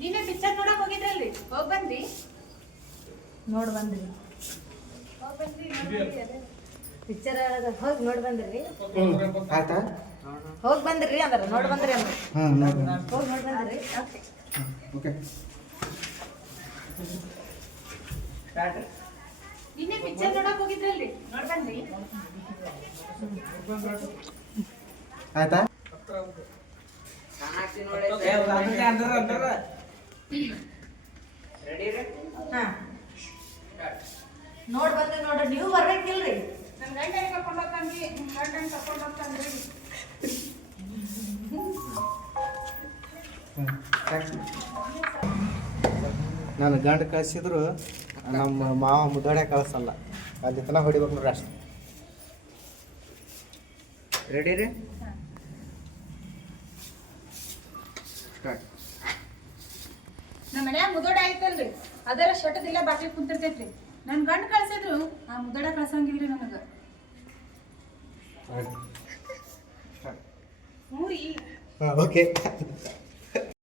ನೀವೇ ಪಿಕ್ಚರ್ ನೋಡಕ್ ಹೋಗಿದ್ರಲ್ರಿ, ಹೋಗ್ ಬಂದ್ರಿ? ನೋಡಿ ಬಂದ್ರಿ ಪಿಕ್ಚರ್ ಹೋಗಿ ನೋಡಿ ಬಂದ್ರಿ. ಆಯ್ತಾ? ಹೋಗಿ ಬಂದ್ರಿ ಅಂದ್ರೆ ನೋಡಿ ಬಂದ್ರಿ ಅಂದ್ರೆ ಹಾಂ ನೋಡಿ ಹೋಗಿ ನೋಡಿ ಬಂದ್ರಿ. ಓಕೆ. ನೀವೇ ಪಿಕ್ಚರ್ ನೋಡಕ್ ಹೋಗಿದ್ರಲ್ರಿ, ನೋಡ್ ಬಂದ್ರಿ? ಆಯ್ತಾ? ನೋಡಿ ಬಂದ್ರಿ ನೋಡ್ರಿ, ನೀವು ಬರ್ಬೇಕಿಲ್ರಿ. ನನ್ ಗಂಡ ಕರ್ಕೊಂಡು ಹೋಗ್ತಾನ್ರಿ, ನಿಮ್ ಗಂಡ ಕರ್ಕೊಂಡು ಹೋಗ್ತಾನ್ರಿ. ನಾನು ಗಂಡ ಕಳಿಸಿದ್ರು ನಮ್ಮ ಮಾವ ಮುದ್ದಾಡೆ ಕಳಿಸಲ್ಲ, ಅಲ್ಲಿ ತನಕ ಹೊಡಿಬೇಕು ನೋಡ್ರಿ ಅಷ್ಟು. ರೆಡಿ ರೀ? ನಮ್ಮ ಮನ್ಯಾಗ ಮುದೋಡ ಆಯ್ತಲ್ರಿ, ಅದರ ಶಟದಿಲ್ಲ ಬಾಟ್ಲಿ ಕುಂತಿರ್ತೈತ್ರಿ. ನನ್ ಗಂಡ ಕಳ್ಸಿದ್ರು ಆ ಮುದೋಡ ಕಳ್ಸಂಗಿಲ್ರಿ ನನಗ. ಹ್ಞೂ ರೀ. ಓಕೆ.